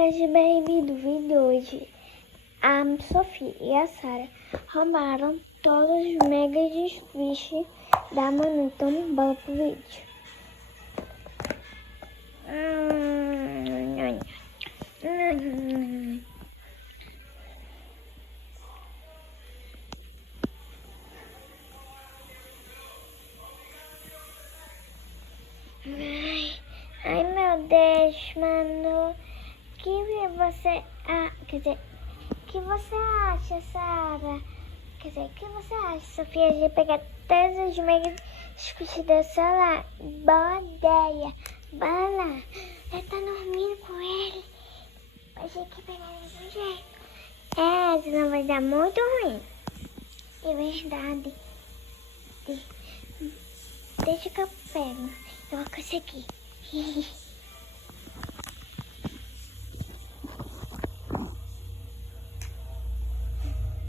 Seja bem-vindo ao vídeo hoje. A Sofia e a Sara roubaram todos os megas de fish da Manu. Então, bora pro vídeo. Ai, meu Deus, Manu. Que você... que você acha, Sara? Que você acha, Sofia, de pegar todos os megas discutidos do celular? Boa ideia. Bora lá. Ela tá dormindo com ele. Vai ter que pegar ele de um jeito. Senão vai dar muito ruim. É verdade. Deixa que eu pego. Eu vou conseguir.